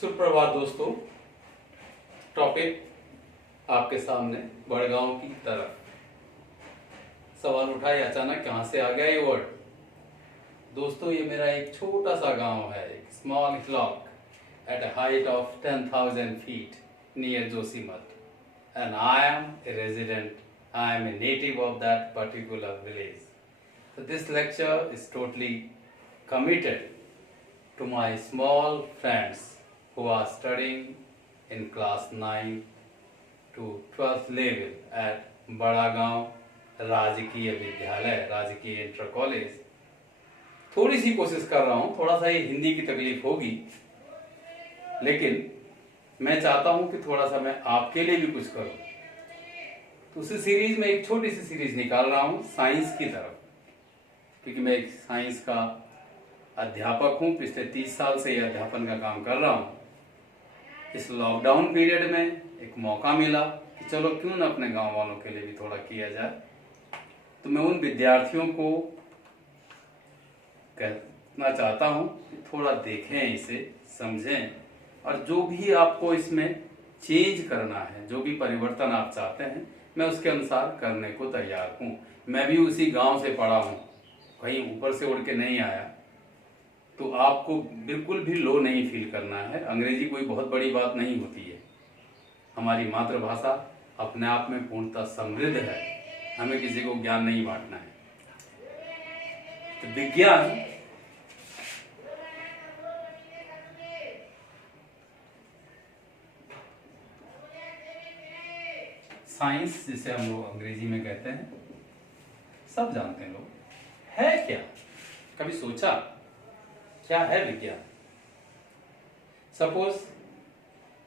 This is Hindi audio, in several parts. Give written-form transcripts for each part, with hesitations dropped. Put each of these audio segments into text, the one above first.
सुप्रभात दोस्तों। टॉपिक आपके सामने बड़गांव की तरफ। सवाल उठाए अचानक कहां से आ गया ये वर्ड। दोस्तों ये मेरा एक छोटा सा गांव है, एक small hillock at a height of 10,000 feet near Joshimath, and I am a resident, I am a native of that particular village. So this lecture is totally committed to my small friends who are studying in class 9 to 12th level at Badagaon राजकीय विद्यालय, राजकीय इंटर कॉलेज। थोड़ी सी कोशिश कर रहा हूँ, थोड़ा सा ये हिंदी की तकलीफ होगी, लेकिन मैं चाहता हूँ कि थोड़ा सा मैं आपके लिए भी कुछ करूँ। तो उसी सीरीज में एक छोटी सी सीरीज निकाल रहा हूँ साइंस की तरफ, क्योंकि मैं एक साइंस का अध्यापक हूँ। पिछले 30 साल से ये अध्यापन का काम कर रहा हूँ। इस लॉकडाउन पीरियड में एक मौका मिला कि चलो क्यों ना अपने गांव वालों के लिए भी थोड़ा किया जाए। तो मैं उन विद्यार्थियों को कहना चाहता हूँ कि थोड़ा देखें, इसे समझें, और जो भी आपको इसमें चेंज करना है, जो भी परिवर्तन आप चाहते हैं, मैं उसके अनुसार करने को तैयार हूँ। मैं भी उसी गांव से पढ़ा हूँ, कहीं ऊपर से उड़ के नहीं आया। तो आपको बिल्कुल भी लो नहीं फील करना है। अंग्रेजी कोई बहुत बड़ी बात नहीं होती है। हमारी मातृभाषा अपने आप में पूर्णतः समृद्ध है, हमें किसी को ज्ञान नहीं बांटना है। तो विज्ञान साइंस, जिसे हम लोग अंग्रेजी में कहते हैं, सब जानते हैं लोग, है क्या? कभी सोचा क्या है विज्ञान? सपोज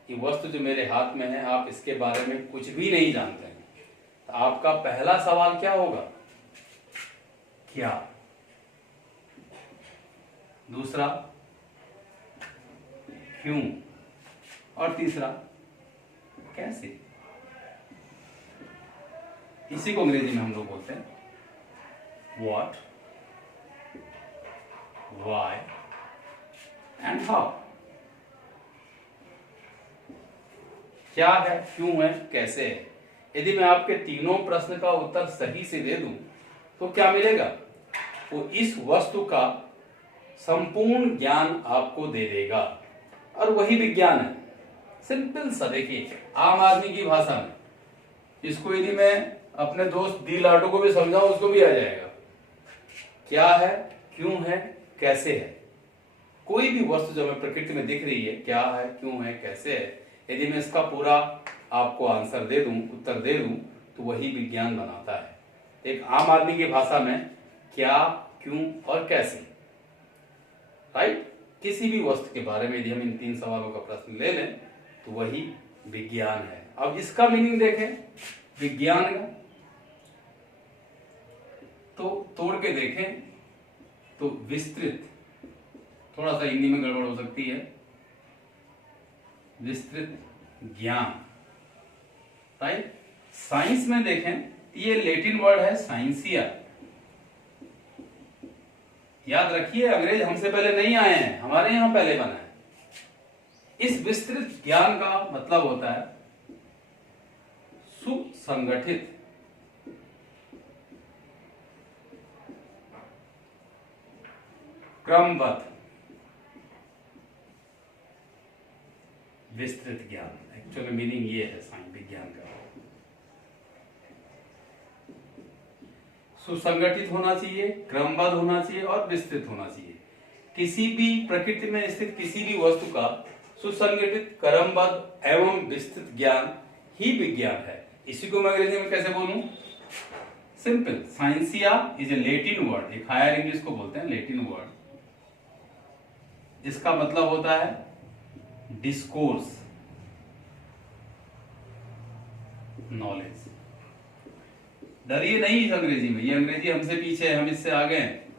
ये वस्तु जो मेरे हाथ में है, आप इसके बारे में कुछ भी नहीं जानते हैं, तो आपका पहला सवाल क्या होगा? क्या? दूसरा क्यों? और तीसरा कैसे? इसी को अंग्रेजी में हम लोग बोलते हैं व्हाट, व्हाई एंड हाउ। क्या है, क्यों है, कैसे है। यदि मैं आपके तीनों प्रश्न का उत्तर सही से दे दूं तो क्या मिलेगा? वो इस वस्तु का संपूर्ण ज्ञान आपको दे देगा, और वही विज्ञान है। सिंपल सा, देखिए आम आदमी की भाषा में इसको यदि मैं अपने दोस्त डी लाटो को भी समझाऊं, उसको भी आ जाएगा। क्या है, क्यों है, कैसे है। कोई भी वस्तु जो हमें प्रकृति में दिख रही है, क्या है, क्यों है, कैसे है, यदि मैं इसका पूरा आपको आंसर दे दूं, उत्तर दे दूं, तो वही विज्ञान बनाता है। एक आम आदमी की भाषा में क्या, क्यों और कैसे, राइट। किसी भी वस्तु के बारे में यदि हम इन 3 सवालों का प्रश्न ले लें तो वही विज्ञान है। अब इसका मीनिंग देखें विज्ञान का, तो तोड़ के देखें तो विस्तृत, थोड़ा सा हिंदी में गड़बड़ हो सकती है, विस्तृत ज्ञान, राइट। साइंस में देखें, ये लैटिन वर्ड है साइंसिया। याद रखिए, अंग्रेज हमसे पहले नहीं आए हैं, हमारे यहां पहले बना है। इस विस्तृत ज्ञान का मतलब होता है सुसंगठित, क्रमबद्ध, विस्तृत ज्ञान। एक्चुअली मीनिंग ये है साइंस विज्ञान का। सुसंगठित होना चाहिए, क्रमबद्ध होना चाहिए और विस्तृत होना चाहिए। किसी भी प्रकृति में स्थित किसी भी वस्तु का सुसंगठित, क्रमबद्ध एवं विस्तृत ज्ञान ही विज्ञान है। इसी को मैं अंग्रेजी में कैसे बोलूं? Simple, scientia is a Latin word, एक हायर इंग्लिश को बोलते हैं लैटिन वर्ड, जिसका मतलब होता है डिस्कोर्स, नॉलेज। डरिए नहीं इस अंग्रेजी में, ये अंग्रेजी हमसे पीछे है, हम इससे आगे हैं।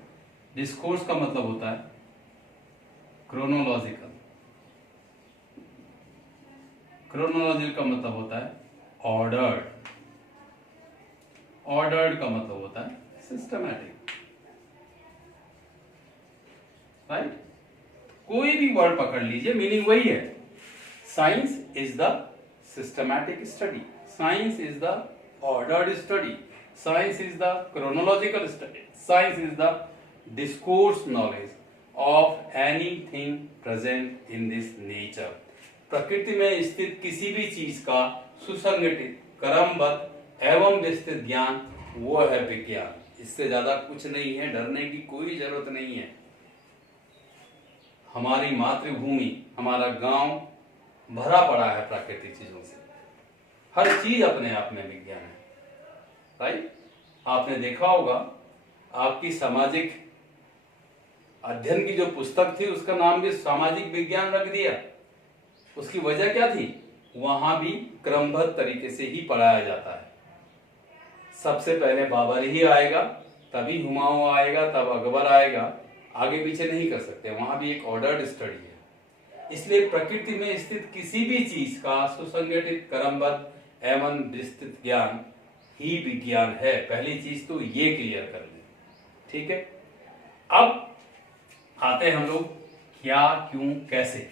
डिस्कोर्स का मतलब होता है क्रोनोलॉजिकल, क्रोनोलॉजिकल का मतलब होता है ऑर्डर्ड, ऑर्डर्ड का मतलब होता है सिस्टमैटिक, राइट। कोई भी वर्ड पकड़ लीजिए, मीनिंग वही है। Science is the systematic study, science is the ordered study, science is the chronological study, science is the discourse knowledge of anything present in this nature. प्रकृति में स्थित किसी भी चीज का सुसंगठित, क्रमबद्ध एवं विस्तृत ज्ञान वो है विज्ञान। इससे ज्यादा कुछ नहीं है, डरने की कोई जरूरत नहीं है। हमारी मातृभूमि, हमारा गांव भरा पड़ा है प्राकृतिक चीजों से। हर चीज अपने आप में विज्ञान है, राइट। आपने देखा होगा, आपकी सामाजिक अध्ययन की जो पुस्तक थी उसका नाम भी सामाजिक विज्ञान रख दिया। उसकी वजह क्या थी? वहां भी क्रमबद्ध तरीके से ही पढ़ाया जाता है। सबसे पहले बाबर ही आएगा, तभी हुमायूं आएगा, तब अकबर आएगा, आगे पीछे नहीं कर सकते। वहां भी एक ऑर्डर्ड स्टडी है। इसलिए प्रकृति में स्थित किसी भी चीज का सुसंगठित, क्रमबद्ध एवं विस्तृत ज्ञान ही विज्ञान है। पहली चीज तो ये क्लियर कर लें, ठीक है। अब आते हैं हम लोग क्या, क्यों, कैसे।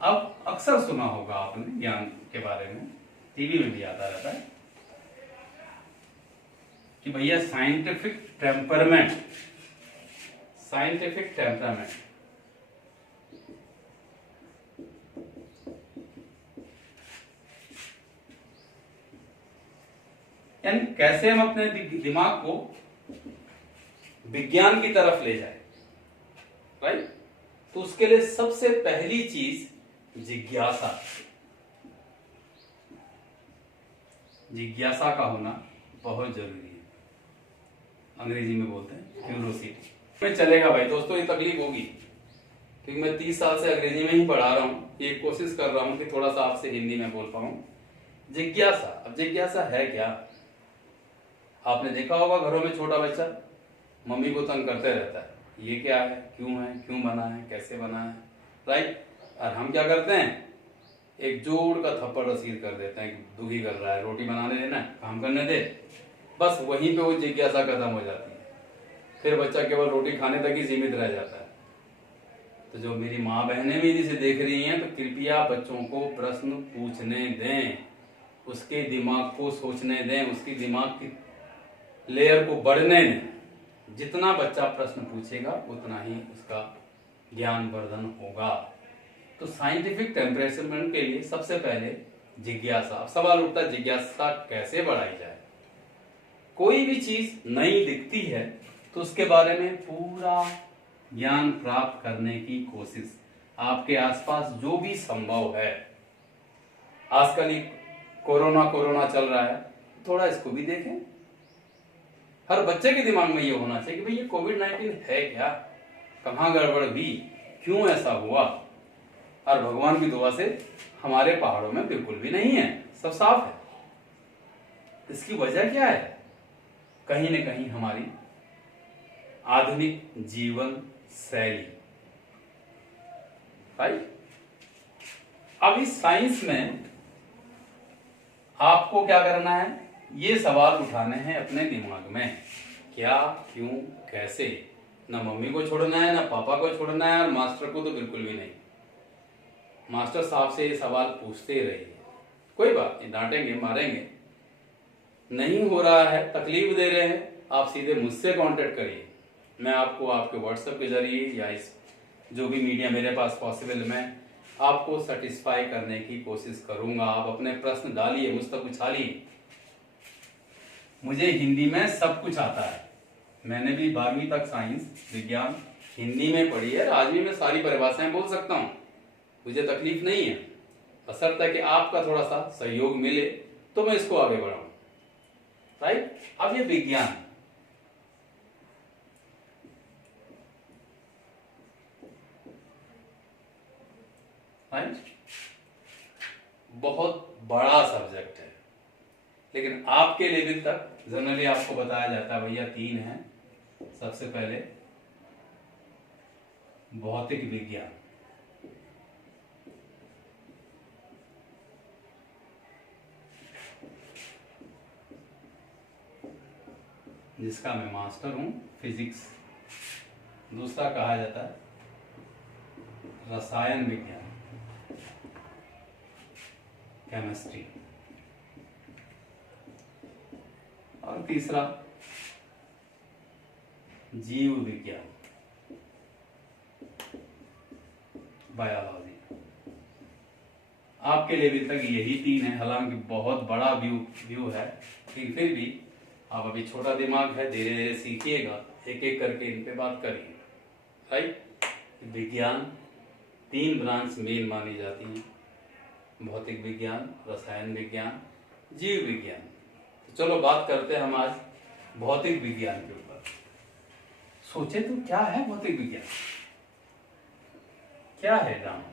अब अक्सर सुना होगा आपने ज्ञान के बारे में, टीवी में भी आता रहता है कि भैया साइंटिफिक टेम्परमेंट, साइंटिफिक टेम्परामेंट, यानी कैसे हम अपने दिमाग को विज्ञान की तरफ ले जाए, राइट। तो उसके लिए सबसे पहली चीज जिज्ञासा, जिज्ञासा का होना बहुत जरूरी है। अंग्रेजी में बोलते हैं क्यूरोसिटी। में चलेगा भाई दोस्तों, ये तकलीफ होगी क्योंकि मैं 30 साल से अंग्रेजी में ही पढ़ा रहा हूँ। ये कोशिश कर रहा हूँ कि थोड़ा सा आपसे हिंदी में बोल पाऊं। जिज्ञासा, अब जिज्ञासा है क्या? आपने देखा होगा घरों में छोटा बच्चा मम्मी को तंग करते रहता है, ये क्या है, क्यों बना है, कैसे बना है, राइट। और हम क्या करते हैं, एक जोर का थप्पड़ रसीद कर देते हैं कि दुखी कर रहा है, रोटी बनाने देना, काम करने दे। बस वहीं पे वो जिज्ञासा खत्म हो जाती है। फिर बच्चा केवल रोटी खाने तक ही सीमित रह जाता है। तो जो मेरी माँ बहनें भी इसे देख रही हैं, तो कृपया बच्चों को प्रश्न पूछने दें, उसके दिमाग को सोचने दें, उसकी दिमाग की लेयर को बढ़ने दें। जितना बच्चा प्रश्न पूछेगा उतना ही उसका ज्ञान वर्धन होगा। तो साइंटिफिक टेम्परेचरमेंट के लिए सबसे पहले जिज्ञासा। अब सवाल उठता है जिज्ञासा कैसे बढ़ाई जाए। कोई भी चीज नई दिखती है तो उसके बारे में पूरा ज्ञान प्राप्त करने की कोशिश, आपके आसपास जो भी संभव है। आजकल कोरोना चल रहा है, थोड़ा इसको भी देखें। हर बच्चे के दिमाग में ये होना चाहिए कि भाई ये कोविड-19 है क्या, कहाँ गड़बड़ हुई, क्यों ऐसा हुआ। और भगवान की दुआ से हमारे पहाड़ों में बिल्कुल भी नहीं है, सब साफ है। इसकी वजह क्या है? कहीं न कहीं हमारी आधुनिक जीवन शैली, राइट। अब इस साइंस में आपको क्या करना है, ये सवाल उठाने हैं अपने दिमाग में, क्या, क्यों, कैसे। ना मम्मी को छोड़ना है, ना पापा को छोड़ना है, और मास्टर को तो बिल्कुल भी नहीं। मास्टर साहब से ये सवाल पूछते ही रहिए, कोई बात नहीं, डांटेंगे, मारेंगे, नहीं हो रहा है, तकलीफ दे रहे हैं, आप सीधे मुझसे कांटेक्ट करिए। मैं आपको आपके व्हाट्सएप के जरिए या इस जो भी मीडिया मेरे पास पॉसिबल, मैं आपको सेटिस्फाई करने की कोशिश करूंगा। आप अपने प्रश्न डालिए, मुझ तक उछालिए। मुझे हिंदी में सब कुछ आता है। मैंने भी 12वीं तक साइंस विज्ञान हिंदी में पढ़ी है। आज भी मैं सारी परिभाषाएं बोल सकता हूँ, मुझे तकलीफ नहीं है। बशर्ते कि आपका थोड़ा सा सहयोग मिले तो मैं इसको आगे बढ़ाऊं, राइट। अब ये विज्ञान, राइट, बहुत बड़ा सब्जेक्ट है, लेकिन आपके लेवल तक जनरली आपको बताया जाता है भैया 3 है। सबसे पहले भौतिक विज्ञान, जिसका मैं मास्टर हूं, फिजिक्स दूसरा कहा जाता है रसायन विज्ञान, केमिस्ट्री, और तीसरा जीव विज्ञान, बायोलॉजी। आपके लिए अभी तक यही तीन है, हालांकि बहुत बड़ा व्यू है, लेकिन फिर भी आप अभी छोटा दिमाग है, धीरे धीरे सीखिएगा, एक एक करके इन पे बात करिए। राइट। विज्ञान तीन ब्रांच मेन मानी जाती हैं, भौतिक विज्ञान, रसायन विज्ञान, जीव विज्ञान। तो चलो बात करते हैं हम आज भौतिक विज्ञान के ऊपर। सोचे तो क्या है भौतिक विज्ञान, क्या है जानो?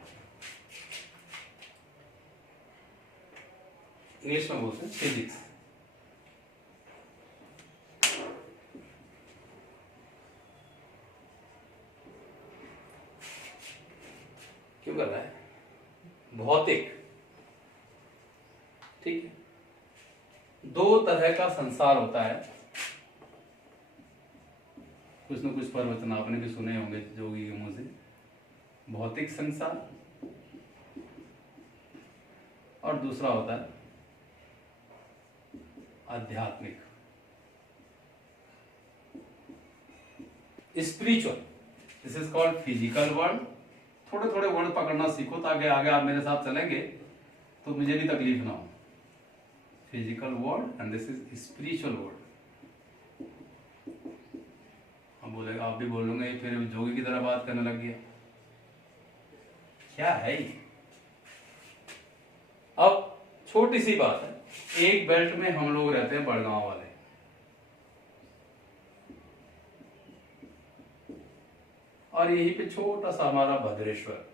इंग्लिश में बोलते हैं फिजिक्स। क्यों कर रहा है? भौतिक, ठीक है। दो तरह का संसार होता है, कुछ न कुछ प्रवचन आपने भी सुने होंगे जोगी के मुंह से। भौतिक संसार और दूसरा होता है आध्यात्मिक, spiritual. This is called physical world. थोड़े थोड़े वर्ड पकड़ना सीखो ताकि आगे आप मेरे साथ चलेंगे तो मुझे भी तकलीफ ना हो। Physical world and this is spiritual world. हम बोलेगा, आप भी बोलोगे फिर जोगी की तरह बात करने लग गया, क्या है ये? अब छोटी सी बात है, एक बेल्ट में हम लोग रहते हैं बड़गांव वाले, और यहीं पे छोटा सा हमारा भद्रेश्वर,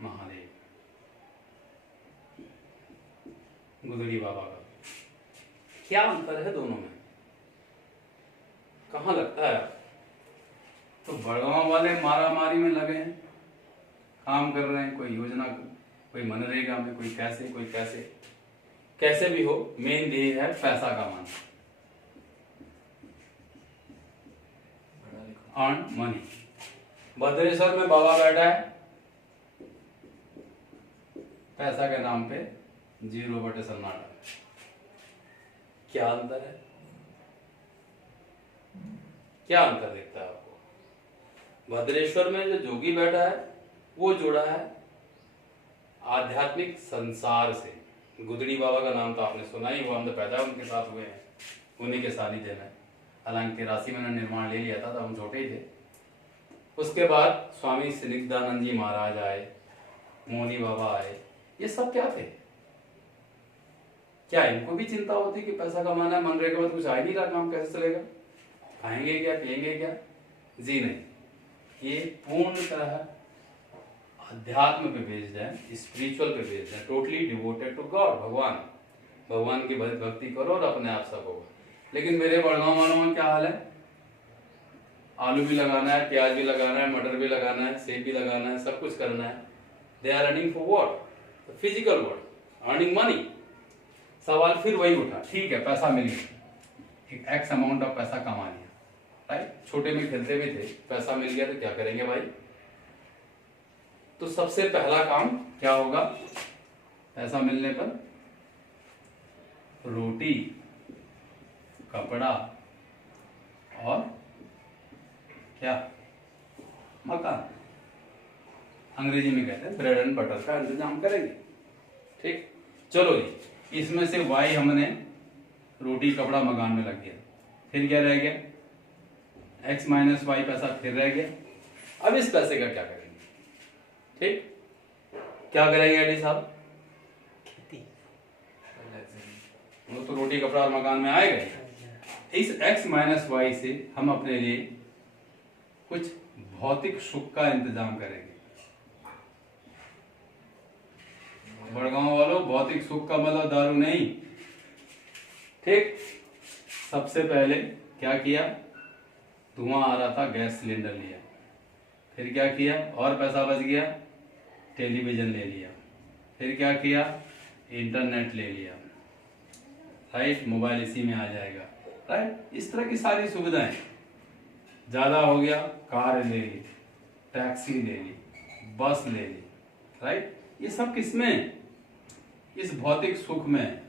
महादेव, गुदड़ी बाबा का। क्या अंतर है दोनों में, कहाँ लगता है? तो बड़गांव वाले मारा मारी में लगे हैं, काम कर रहे हैं, कोई योजना, कोई मनरेगा में, कोई कैसे, कोई कैसे, कैसे भी हो, मेन ध्येय है पैसा कमाना, अर्न मनी। भद्रेश्वर में बाबा बैठा है, पैसा के नाम पे 0 सन्नाटा। क्या अंतर है? क्या अंतर दिखता है आपको? भद्रेश्वर में जो जोगी बैठा है वो जुड़ा है आध्यात्मिक संसार से। गुदड़ी बाबा का नाम तो आपने सुना ही, वो हम तो पैदा उनके साथ हुए हैं, उन्हीं के सानिध्य में। हालांकि 83 में निर्माण ले लिया था, तब हम छोटे ही थे। उसके बाद स्वामी स्निग्धानंद जी महाराज आए, मोनी बाबा आए, ये सब क्या थे? क्या इनको भी चिंता होती कि पैसा कमाना है, मनरेगा में कुछ आ ही नहीं रहा, काम कैसे चलेगा, खाएंगे क्या, पिएंगे क्या? जी नहीं, ये पूर्ण तरह अध्यात्म पे बेस्ड है, स्पिरिचुअल पे बेस्ड है, टोटली डिवोटेड टू गॉड, भगवान की भक्ति करो और अपने आप सब होगा। लेकिन मेरे बड़गांव वालों में क्या हाल है? आलू भी लगाना है, प्याज भी लगाना है, मटर भी लगाना है, सेब भी लगाना है, सब कुछ करना है। They are running for what? Physical world, earning money. सवाल फिर वही उठा, ठीक है पैसा मिल गया, एक एक्स अमाउंट ऑफ पैसा कमा लिया, राइट? छोटे में खेलते भी थे, पैसा मिल गया तो क्या करेंगे भाई? तो सबसे पहला काम क्या होगा पैसा मिलने पर? रोटी, कपड़ा और क्या? मकान। अंग्रेजी में कहते हैं ब्रेड एंड बटर का इंतजाम करेंगे। ठीक, चलो जी, इसमें से वाई हमने रोटी, कपड़ा, मकान में लग गया, फिर क्या रह गया? एक्स माइनस वाई पैसा फिर रह गया। अब इस पैसे का क्या करेंगे? ठीक, क्या करेंगे एडी साहब? खेती। वो तो रोटी, कपड़ा और मकान में आएगा ही। इस एक्स माइनस वाई से हम अपने लिए कुछ भौतिक सुख का इंतजाम करेंगे। बड़गांव वालों, भौतिक सुख का मतलब दारू नहीं। ठीक, सबसे पहले क्या किया? धुआं आ रहा था, गैस सिलेंडर लिया। फिर क्या किया? और पैसा बच गया, टेलीविजन ले लिया। फिर क्या किया? इंटरनेट ले लिया, राइट, मोबाइल इसी में आ जाएगा, राइट। इस तरह की सारी सुविधाएं, ज्यादा हो गया कार ले ली, टैक्सी ले ली, बस ले ली, राइट। ये सब किसमें, इस भौतिक सुख में,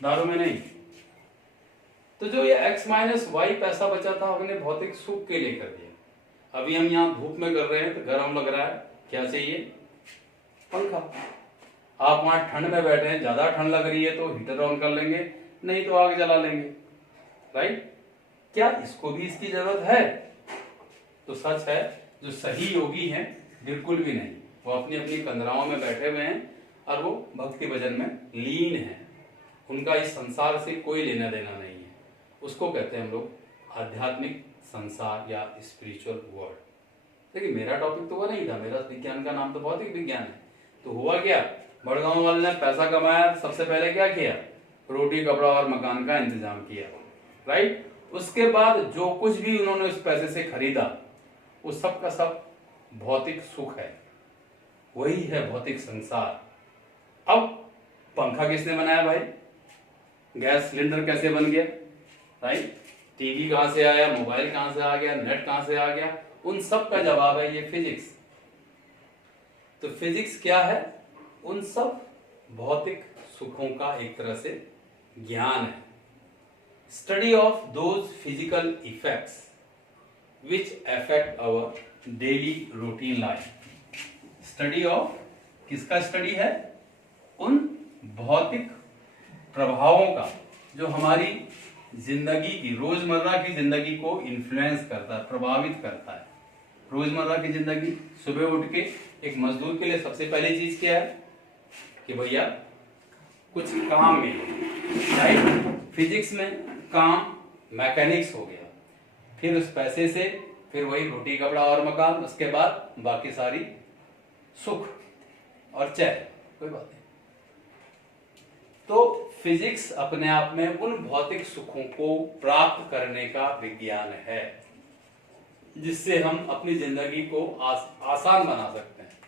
दारू में नहीं। तो जो ये x माइनस वाई पैसा बचा था हमने भौतिक सुख के लिए कर दिया। अभी हम यहाँ धूप में कर रहे हैं तो गर्म लग रहा है, क्या चाहिए, पंखा। आप वहां ठंड में बैठे हैं, ज्यादा ठंड लग रही है तो हीटर ऑन कर लेंगे, नहीं तो आग जला लेंगे, राइट। क्या इसको भी इसकी जरूरत है? तो सच है, जो सही योगी हैं बिल्कुल भी नहीं, वो अपनी अपनी कंदराओं में बैठे हुए हैं और वो भक्ति भजन में लीन है। उनका इस संसार से कोई लेना देना नहीं है। उसको कहते हैं हम लोग आध्यात्मिक संसार या स्पिरिचुअल वर्ल्ड। देखिए मेरा टॉपिक तो वो नहीं था, मेरा विज्ञान का नाम तो भौतिक विज्ञान है। तो हुआ क्या, बड़गांव वाले ने पैसा कमाया, सबसे पहले क्या किया, रोटी कपड़ा और मकान का इंतजाम किया, राइट। उसके बाद जो कुछ भी उन्होंने उस पैसे से खरीदा वो सब का सब भौतिक सुख है, वही है भौतिक संसार। अब पंखा किसने बनाया भाई, गैस सिलेंडर कैसे बन गया, राइट, टीवी कहां से आया, मोबाइल कहां से आ गया, नेट कहां से आ गया, उन सब का जवाब है ये फिजिक्स। तो फिजिक्स क्या है, उन सब भौतिक सुखों का एक तरह से ज्ञान है। Study of those physical effects which affect our daily routine life. Study of, किसका स्टडी है, उन भौतिक प्रभावों का जो हमारी जिंदगी की, रोजमर्रा की जिंदगी को इन्फ्लुएंस करता है, प्रभावित करता है। रोजमर्रा की जिंदगी, सुबह उठ के एक मजदूर के लिए सबसे पहली चीज क्या है कि भैया कुछ काम मिले, राइट। फिजिक्स में काम मैकेनिक्स हो गया, फिर उस पैसे से फिर वही रोटी कपड़ा और मकान, उसके बाद बाकी सारी सुख और चैन, कोई बात नहीं। तो फिजिक्स अपने आप में उन भौतिक सुखों को प्राप्त करने का विज्ञान है जिससे हम अपनी जिंदगी को आसान बना सकते हैं।